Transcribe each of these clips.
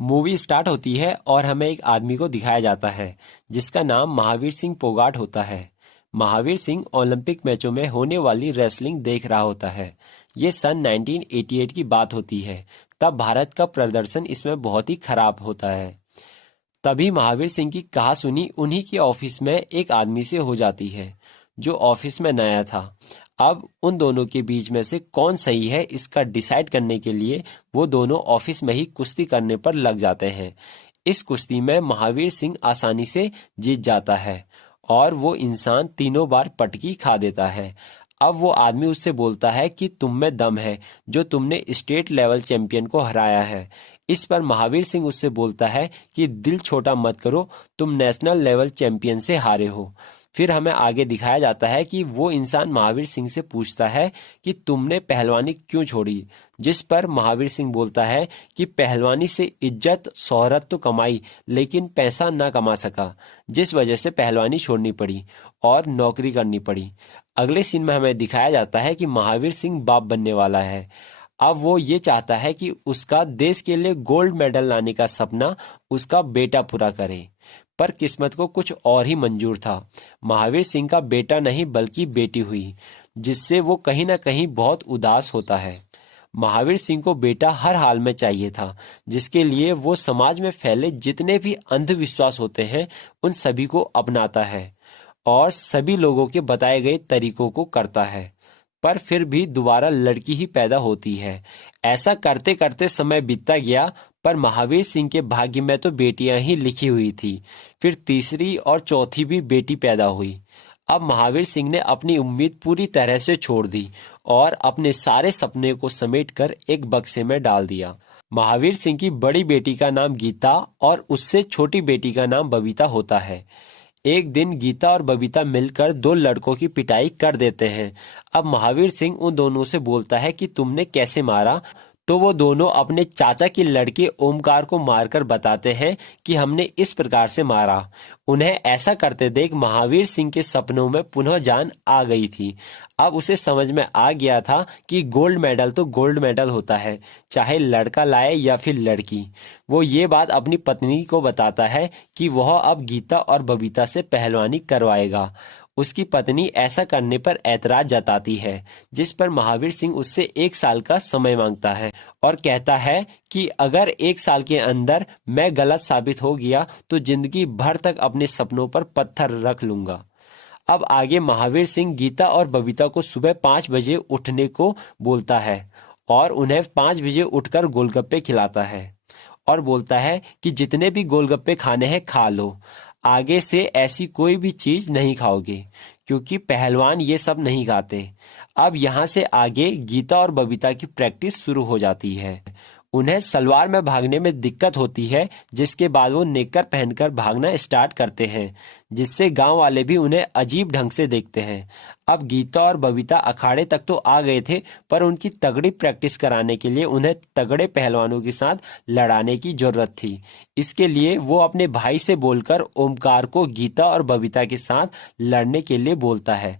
Movie start होती है और हमें एक आदमी को दिखाया जाता है जिसका नाम महावीर सिंह पोगाट होता है। महावीर सिंह ओलंपिक मैचों में होने वाली रेसलिंग देख रहा होता है। ये सन 1988 की बात होती है। तब भारत का प्रदर्शन इसमें बहुत ही खराब होता है। तभी महावीर सिंह की कहासुनी उन्हीं के ऑफिस में एक आदमी से हो जाती है जो ऑफिस में नया था। अब उन दोनों के बीच में से कौन सही है इसका डिसाइड करने के लिए वो दोनों ऑफिस में ही कुश्ती करने पर लग जाते हैं। इस कुश्ती में महावीर सिंह आसानी से जीत जाता है और वो इंसान तीनों बार पटकी खा देता है। अब वो आदमी उससे बोलता है कि तुम में दम है जो तुमने स्टेट लेवल चैंपियन को हराया है। इस पर महावीर सिंह उससे बोलता है कि दिल छोटा मत करो, तुम नेशनल लेवल चैंपियन से हारे हो। फिर हमें आगे दिखाया जाता है कि वो इंसान महावीर सिंह से पूछता है कि तुमने पहलवानी क्यों छोड़ी, जिस पर महावीर सिंह बोलता है कि पहलवानी से इज्जत शोहरत तो कमाई लेकिन पैसा ना कमा सका, जिस वजह से पहलवानी छोड़नी पड़ी और नौकरी करनी पड़ी। अगले सीन में हमें दिखाया जाता है कि महावीर सिंह बाप बनने वाला है। अब वो ये चाहता है कि उसका देश के लिए गोल्ड मेडल लाने का सपना उसका बेटा पूरा करे, पर किस्मत को कुछ और ही मंजूर था। महावीर सिंह का बेटा नहीं बल्कि बेटी हुई, जिससे वो कहीं ना कहीं बहुत उदास होता है। महावीर सिंह को बेटा हर हाल में चाहिए था, जिसके लिए वो समाज में फैले जितने भी अंधविश्वास होते हैं उन सभी को अपनाता है और सभी लोगों के बताए गए तरीकों को करता है। पर फिर भी दोबारा लड़की ही पैदा होती है। ऐसा करते करते समय बीतता गया, पर महावीर सिंह के भाग्य में तो बेटियां ही लिखी हुई थी। फिर तीसरी और चौथी भी बेटी पैदा हुई। अब महावीर सिंह ने अपनी उम्मीद पूरी तरह से छोड़ दी और अपने सारे सपने को समेटकर एक बक्से में डाल दिया। महावीर सिंह की बड़ी बेटी का नाम गीता और उससे छोटी बेटी का नाम बबीता होता है। एक दिन गीता और बबीता मिलकर दो लड़कों की पिटाई कर देते हैं। अब महावीर सिंह उन दोनों से बोलता है कि तुमने कैसे मारा, तो वो दोनों अपने चाचा की लड़के ओमकार को मारकर बताते हैं कि हमने इस प्रकार से मारा। उन्हें ऐसा करते देख महावीर सिंह के सपनों में पुनः जान आ गई थी। अब उसे समझ में आ गया था कि गोल्ड मेडल तो गोल्ड मेडल होता है, चाहे लड़का लाए या फिर लड़की। वो ये बात अपनी पत्नी को बताता है कि वह अब गीता और बबीता से पहलवानी करवाएगा। उसकी पत्नी ऐसा करने पर ऐतराज जताती है, जिस पर महावीर सिंह उससे 1 साल का समय मांगता है और कहता है कि अगर 1 साल के अंदर मैं गलत साबित हो गया तो जिंदगी भर तक अपने सपनों पर पत्थर रख लूंगा। अब आगे महावीर सिंह गीता और बबीता को सुबह 5 बजे उठने को बोलता है और उन्हें 5 बजे उठकर गोलगप्पे खिलाता है और बोलता है कि जितने भी गोलगप्पे खाने हैं खा लो, आगे से ऐसी कोई भी चीज नहीं खाओगे, क्योंकि पहलवान ये सब नहीं खाते। अब यहाँ से आगे गीता और बबीता की प्रैक्टिस शुरू हो जाती है। उन्हें सलवार में भागने में दिक्कत होती है, जिसके बाद वो नेकर पहनकर भागना स्टार्ट करते हैं, जिससे गांव वाले भी उन्हें अजीब ढंग से देखते हैं। अब गीता और बबीता अखाड़े तक तो आ गए थे, पर उनकी तगड़ी प्रैक्टिस कराने के लिए उन्हें तगड़े पहलवानों के साथ लड़ाने की जरूरत थी। इसके लिए वो अपने भाई से बोलकर ओमकार को गीता और बबीता के साथ लड़ने के लिए बोलता है।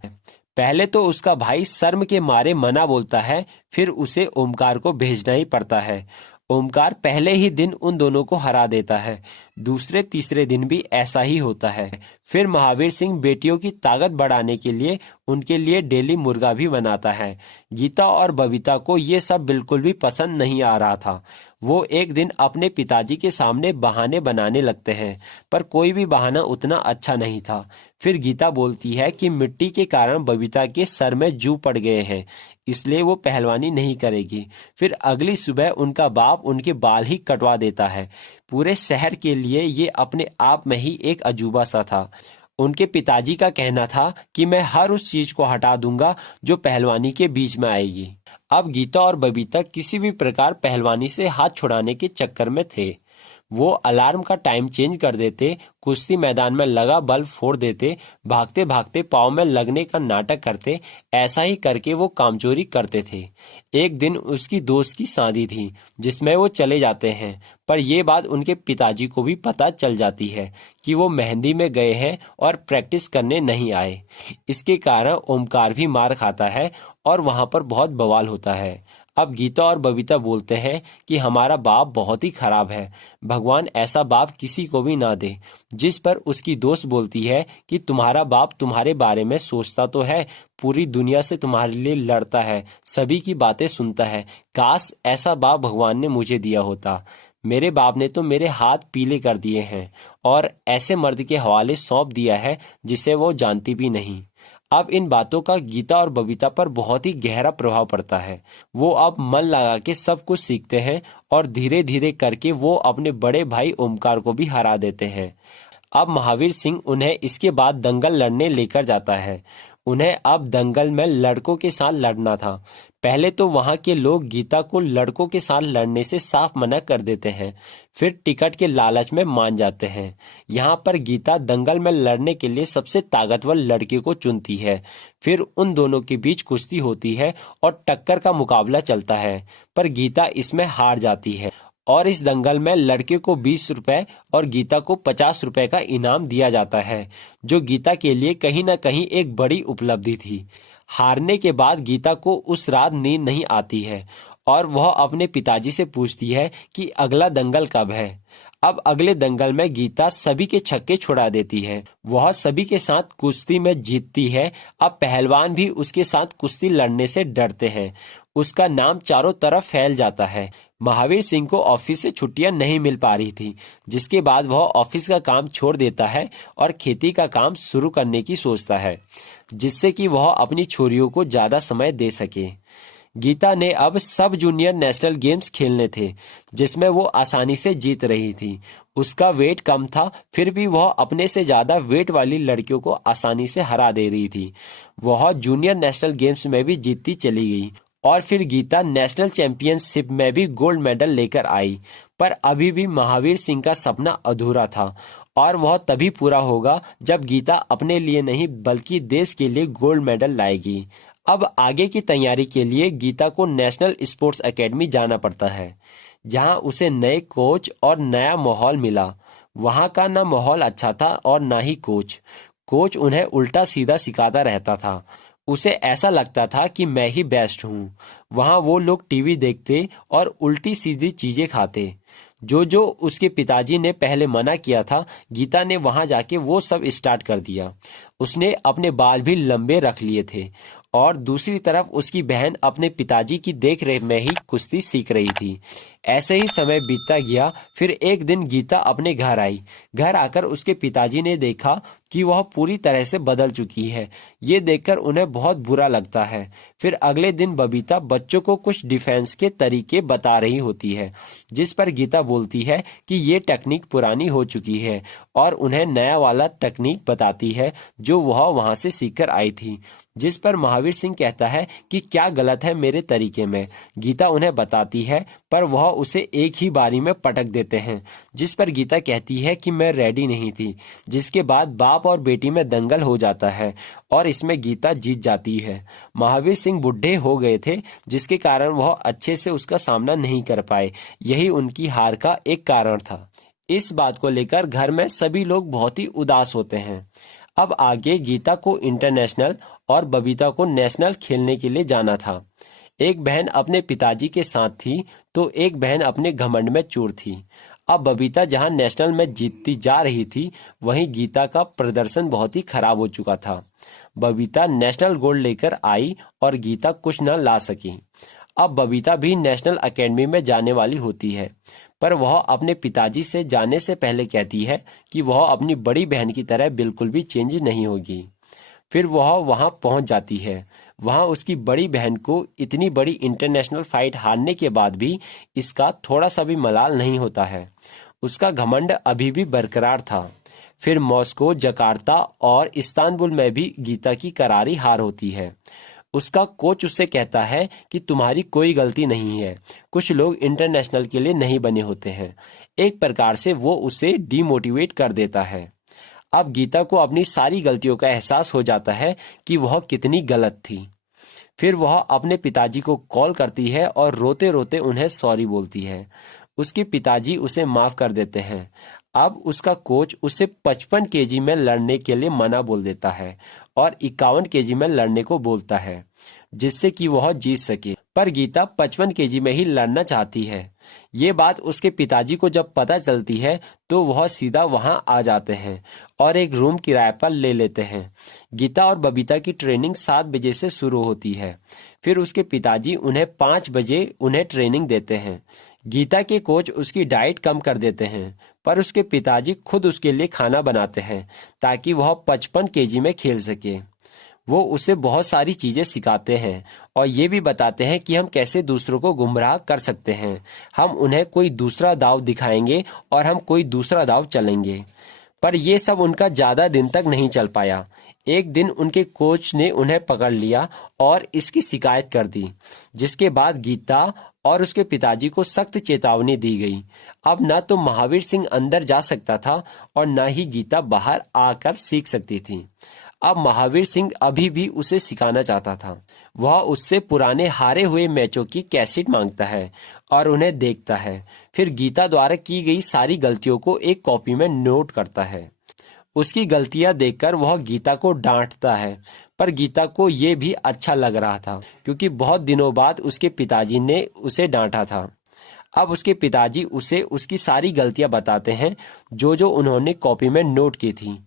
पहले तो उसका भाई शर्म के मारे मना बोलता है, फिर उसे ओमकार को भेजना ही पड़ता है। ओमकार पहले ही दिन उन दोनों को हरा देता है। दूसरे तीसरे दिन भी ऐसा ही होता है। फिर महावीर सिंह बेटियों की ताकत बढ़ाने के लिए उनके लिए डेली मुर्गा भी बनाता है। गीता और बबीता को ये सब बिल्कुल भी पसंद नहीं आ रहा था। वो एक दिन अपने पिताजी के सामने बहाने बनाने लगते हैं, पर कोई भी बहाना उतना अच्छा नहीं था। फिर गीता बोलती है कि मिट्टी के कारण बबीता के सर में जू पड़ गए हैं, इसलिए वो पहलवानी नहीं करेगी। फिर अगली सुबह उनका बाप उनके बाल ही कटवा देता है। पूरे शहर के लिए ये अपने आप में ही एक अजूबा सा था। उनके पिताजी का कहना था कि मैं हर उस चीज को हटा दूंगा जो पहलवानी के बीच में आएगी। अब गीता और बबीता किसी भी प्रकार पहलवानी से हाथ छुड़ाने के चक्कर में थे। वो अलार्म का टाइम चेंज कर देते, कुश्ती मैदान में लगा बल्ब फोड़ देते, भागते भागते पाँव में लगने का नाटक करते। ऐसा ही करके वो कामचोरी करते थे। एक दिन उसकी दोस्त की शादी थी, जिसमें वो चले जाते हैं, पर ये बात उनके पिताजी को भी पता चल जाती है कि वो मेहंदी में गए हैं और प्रैक्टिस करने नहीं आए। इसके कारण ओमकार भी मार खाता है और वहां पर बहुत बवाल होता है। अब गीता और बबीता बोलते हैं कि हमारा बाप बहुत ही खराब है, भगवान ऐसा बाप किसी को भी ना दे। जिस पर उसकी दोस्त बोलती है कि तुम्हारा बाप तुम्हारे बारे में सोचता तो है, पूरी दुनिया से तुम्हारे लिए लड़ता है, सभी की बातें सुनता है, काश ऐसा बाप भगवान ने मुझे दिया होता। मेरे बाप ने तो मेरे हाथ पीले कर दिए हैं और ऐसे मर्द के हवाले सौंप दिया है जिसे वो जानती भी नहीं। अब इन बातों का गीता और बबीता पर बहुत ही गहरा प्रभाव पड़ता है। वो अब मन लगा के सब कुछ सीखते हैं और धीरे धीरे करके वो अपने बड़े भाई ओमकार को भी हरा देते हैं। अब महावीर सिंह उन्हें इसके बाद दंगल लड़ने लेकर जाता है। उन्हें अब दंगल में लड़कों के साथ लड़ना था। पहले तो वहां के लोग गीता को लड़कों के साथ लड़ने से साफ मना कर देते हैं, फिर टिकट के लालच में मान जाते हैं। यहाँ पर गीता दंगल में लड़ने के लिए सबसे ताकतवर लड़के को चुनती है। फिर उन दोनों के बीच कुश्ती होती है और टक्कर का मुकाबला चलता है, पर गीता इसमें हार जाती है और इस दंगल में लड़के को 20 रुपए और गीता को 50 रुपए का इनाम दिया जाता है, जो गीता के लिए कहीं न कहीं एक बड़ी उपलब्धि थी। हारने के बाद गीता को उस रात नींद नहीं आती है और वह अपने पिताजी से पूछती है कि अगला दंगल कब है। अब अगले दंगल में गीता सभी के छक्के छुड़ा देती है। वह सभी के साथ कुश्ती में जीतती है। अब पहलवान भी उसके साथ कुश्ती लड़ने से डरते हैं। उसका नाम चारों तरफ फैल जाता है। महावीर सिंह को ऑफिस से छुट्टियां नहीं मिल पा रही थी, जिसके बाद वह ऑफिस का काम छोड़ देता है और खेती का काम शुरू करने की सोचता है, जिससे कि वह अपनी छोरियों को ज्यादा समय दे सके। गीता ने अब सब जूनियर नेशनल गेम्स खेलने थे, जिसमें वो आसानी से जीत रही थी। उसका वेट कम था, फिर भी वह अपने से ज्यादा वेट वाली लड़कियों को आसानी से हरा दे रही थी। वह जूनियर नेशनल गेम्स में भी जीतती चली गई और फिर गीता नेशनल चैंपियनशिप में भी गोल्ड मेडल लेकर आई। पर अभी भी महावीर सिंह का सपना अधूरा था और वह तभी पूरा होगा जब गीता अपने लिए नहीं बल्कि देश के लिए गोल्ड मेडल लाएगी। अब आगे की तैयारी के लिए गीता को नेशनल स्पोर्ट्स एकेडमी जाना पड़ता है, जहां उसे नए कोच और नया माहौल मिला। वहां का ना माहौल अच्छा था और ना ही कोच उन्हें उल्टा सीधा सिखाता रहता था। उसे ऐसा लगता था कि मैं ही बेस्ट हूँ। वहाँ वो लोग टीवी देखते और उल्टी सीधी चीजें खाते। जो उसके पिताजी ने पहले मना किया था, गीता ने वहां जाके वो सब स्टार्ट कर दिया। उसने अपने बाल भी लंबे रख लिए थे और दूसरी तरफ उसकी बहन अपने पिताजी की देखरेख में ही कुश्ती सीख रही थी। ऐसे ही समय बीतता गया। फिर एक दिन गीता अपने घर आई। घर आकर उसके पिताजी ने देखा कि वह पूरी तरह से बदल चुकी है। ये देखकर उन्हें बहुत बुरा लगता है। फिर अगले दिन बबीता बच्चों को कुछ डिफेंस के तरीके बता रही होती है, जिस पर गीता बोलती है कि ये टेक्निक पुरानी हो चुकी है और उन्हें नया वाला टेक्निक बताती है जो वह वहां से सीखकर आई थी। जिस पर महावीर सिंह कहता है कि क्या गलत है मेरे तरीके में। गीता उन्हें बताती है, पर वह उसे एक ही बारी में पटक देते हैं, जिस पर गीता कहती है कि मैं रेडी नहीं थी। जिसके बाद बाप और बेटी में दंगल हो जाता है और इसमें गीता जीत जाती है। महावीर सिंह बुढ़े हो गए थे, जिसके कारण वह अच्छे से उसका सामना नहीं कर पाए। यही उनकी हार का एक कारण था। इस बात को लेकर घर में सभी लोग बहुत ही उदास होते हैं। अब आगे गीता को इंटरनेशनल और बबीता को नेशनल खेलने के लिए जाना था। एक बहन अपने पिताजी के साथ थी तो एक बहन अपने घमंड में चूर थी। अब बबीता जहां नेशनल में जीतती जा रही थी, वहीं गीता का प्रदर्शन बहुत ही खराब हो चुका था। बबीता नेशनल गोल्ड लेकर आई और गीता कुछ न ला सकी। अब बबीता भी नेशनल एकेडमी में जाने वाली होती है, पर वह अपने पिताजी से जाने से पहले कहती है कि वह अपनी बड़ी बहन की तरह बिल्कुल भी चेंज नहीं होगी। फिर वह वहां पहुंच जाती है। वहां उसकी बड़ी बहन को इतनी बड़ी इंटरनेशनल फाइट हारने के बाद भी इसका थोड़ा सा भी मलाल नहीं होता है। उसका घमंड अभी भी बरकरार था। फिर मॉस्को, जकार्ता और इस्तांबुल में भी गीता की करारी हार होती है। उसका कोच उससे कहता है कि तुम्हारी कोई गलती नहीं है, कुछ लोग इंटरनेशनल के लिए नहीं बने होते हैं। एक प्रकार से वो उसे डीमोटिवेट कर देता है। अब गीता को अपनी सारी गलतियों का एहसास हो जाता है कि वह कितनी गलत थी। फिर वह अपने पिताजी को कॉल करती है और रोते रोते उन्हें सॉरी बोलती है। उसके पिताजी उसे माफ कर देते हैं। अब उसका कोच उसे 55 केजी में लड़ने के लिए मना बोल देता है और 51 केजी में लड़ने को बोलता है, जिससे कि वह जीत सके। पर गीता 55 केजी में ही लड़ना चाहती है। ये बात उसके पिताजी को जब पता चलती है तो वह सीधा वहां आ जाते हैं और एक रूम किराए पर ले लेते हैं। गीता और बबीता की ट्रेनिंग 7 बजे से शुरू होती है। फिर उसके पिताजी उन्हें 5 बजे उन्हें ट्रेनिंग देते हैं। गीता के कोच उसकी डाइट कम कर देते हैं, पर उसके पिताजी खुद उसके लिए खाना बनाते हैं ताकि वह 55 केजी में खेल सके। वो उसे बहुत सारी चीजें सिखाते हैं और ये भी बताते हैं कि हम कैसे दूसरों को गुमराह कर सकते हैं। हम उन्हें कोई दूसरा दाव दिखाएंगे और हम कोई दूसरा दाव चलेंगे। पर ये सब उनका ज्यादा दिन तक नहीं चल पाया। एक दिन उनके कोच ने उन्हें पकड़ लिया और इसकी शिकायत कर दी, जिसके बाद गीता और उसके पिताजी को सख्त चेतावनी दी गई। अब न तो महावीर सिंह अंदर जा सकता था और न ही गीता बाहर आकर सीख सकती थी। अब महावीर सिंह अभी भी उसे सिखाना चाहता था। वह उससे पुराने हारे हुए मैचों की कैसेट मांगता है और उन्हें देखता है। फिर गीता द्वारा की गई सारी गलतियों को एक कॉपी में नोट करता है। उसकी गलतियां देखकर वह गीता को डांटता है, पर गीता को ये भी अच्छा लग रहा था क्योंकि बहुत दिनों बाद उसके पिताजी ने उसे डांटा था। अब उसके पिताजी उसे उसकी सारी गलतियां बताते हैं जो जो उन्होंने कॉपी में नोट की थी।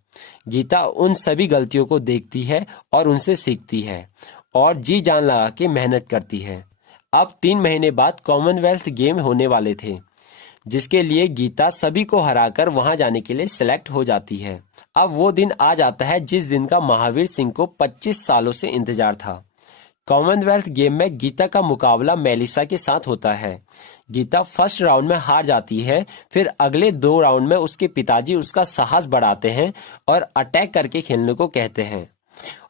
गीता उन सभी गलतियों को देखती है और उनसे सीखती है और जी जान लगा के मेहनत करती है। अब 3 महीने बाद कॉमनवेल्थ गेम होने वाले थे, जिसके लिए गीता सभी को हराकर वहां जाने के लिए सिलेक्ट हो जाती है। अब वो दिन आ जाता है जिस दिन का महावीर सिंह को 25 सालों से इंतजार था। कॉमनवेल्थ गेम में गीता का मुकाबला मेलिसा के साथ होता है। गीता फर्स्ट राउंड में हार जाती है। फिर अगले 2 राउंड में उसके पिताजी उसका साहस बढ़ाते हैं और अटैक करके खेलने को कहते हैं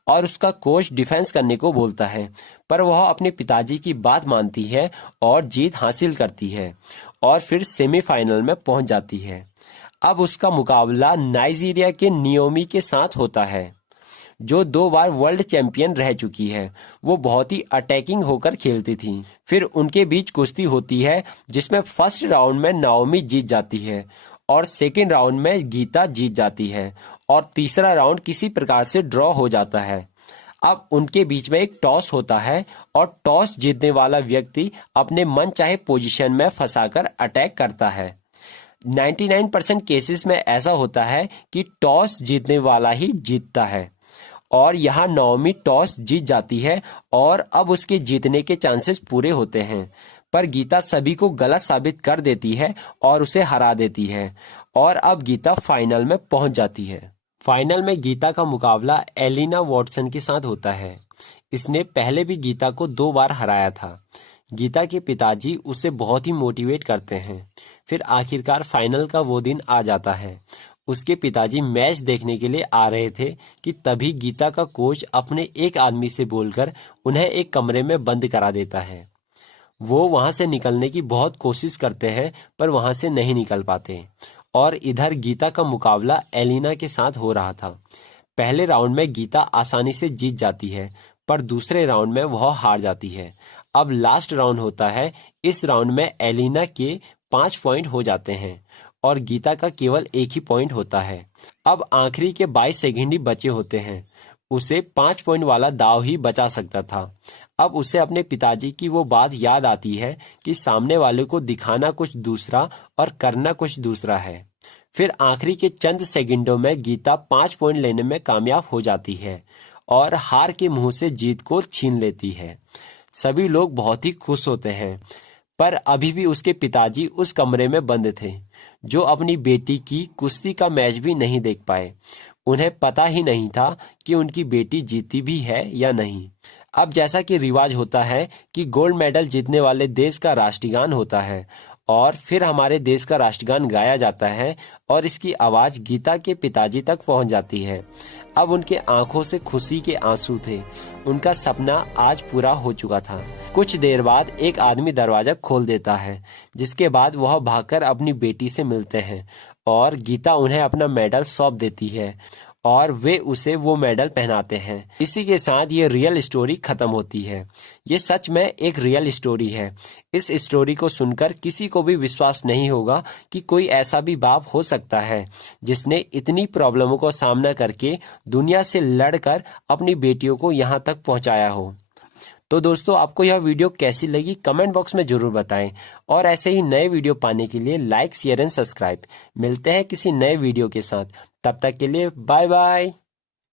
और उसका कोच डिफेंस करने को बोलता है, पर वह अपने पिताजी की बात मानती है और जीत हासिल करती है और फिर सेमीफाइनल में पहुंच जाती है। अब उसका मुकाबला नाइजीरिया के नियोमी के साथ होता है, जो 2 बार वर्ल्ड चैंपियन रह चुकी है। वो बहुत ही अटैकिंग होकर खेलती थी। फिर उनके बीच कुश्ती होती है, जिसमें फर्स्ट राउंड में नाओमी जीत जाती है और सेकेंड राउंड में गीता जीत जाती है और तीसरा राउंड किसी प्रकार से ड्रॉ हो जाता है। अब उनके बीच में एक टॉस होता है और टॉस जीतने वाला व्यक्ति अपने मन चाहे पोजीशन में फंसाकर अटैक करता है। 99% केसेस में ऐसा होता है कि टॉस जीतने वाला ही जीतता है और यहाँ नाओमी टॉस जीत जाती है और अब उसके जीतने के चांसेस पूरे होते हैं। पर गीता सभी को गलत साबित कर देती है और उसे हरा देती है और अब गीता फाइनल में पहुंच जाती है। फाइनल में गीता का मुकाबला एलिना वॉटसन के साथ होता है। इसने पहले भी गीता को 2 बार हराया था। गीता के पिताजी उसे बहुत ही मोटिवेट करते हैं। फिर आखिरकार फाइनल का वो दिन आ जाता है। उसके पिताजी मैच देखने के लिए आ रहे थे कि तभी गीता का कोच अपने एक आदमी से बोलकर उन्हें एक कमरे में बंद करा देता है। वो वहां से निकलने की बहुत कोशिश करते हैं पर वहां से नहीं निकल पाते और इधर गीता का मुकाबला एलिना के साथ हो रहा था। पहले राउंड में गीता आसानी से जीत जाती है, पर दूसरे राउंड में वह हार जाती है। अब लास्ट राउंड होता है। इस राउंड में एलिना के 5 पॉइंट हो जाते हैं और गीता का केवल 1 ही पॉइंट होता है। अब आखिरी के 22 सेकंड ही बचे होते हैं। उसे 5 पॉइंट वाला दाव ही बचा सकता था। अब उसे अपने पिताजी की वो बात याद आती है कि सामने वाले को दिखाना कुछ दूसरा और करना कुछ दूसरा है। फिर आखिरी के चंद सेकंडों में गीता 5 पॉइंट लेने में कामयाब हो जाती है और हार के मुंह से जीत को छीन लेती है। सभी लोग बहुत ही खुश होते हैं, पर अभी भी उसके पिताजी उस कमरे में बंद थे, जो अपनी बेटी की कुश्ती का मैच भी नहीं देख पाए। उन्हें पता ही नहीं था कि उनकी बेटी जीती भी है या नहीं। अब जैसा कि रिवाज होता है कि गोल्ड मेडल जीतने वाले देश का राष्ट्रगान होता है और फिर हमारे देश का राष्ट्रगान गाया जाता है और इसकी आवाज गीता के पिताजी तक पहुंच जाती है। अब उनके आंखों से खुशी के आंसू थे। उनका सपना आज पूरा हो चुका था। कुछ देर बाद एक आदमी दरवाजा खोल देता है, जिसके बाद वह भागकर अपनी बेटी से मिलते हैं और गीता उन्हें अपना मेडल सौंप देती है और वे उसे वो मेडल पहनाते हैं। इसी के साथ ये रियल स्टोरी खत्म होती है। ये सच में एक रियल स्टोरी है। इस स्टोरी को सुनकर किसी को भी विश्वास नहीं होगा कि कोई ऐसा भी बाप हो सकता है जिसने इतनी प्रॉब्लमों को सामना करके दुनिया से लड़कर अपनी बेटियों को यहाँ तक पहुँचाया हो। तो दोस्तों आपको यह वीडियो कैसी लगी कमेंट बॉक्स में जरूर बताएं और ऐसे ही नए वीडियो पाने के लिए लाइक शेयर एंड सब्सक्राइब। मिलते हैं किसी नए वीडियो के साथ, तब तक के लिए बाय बाय।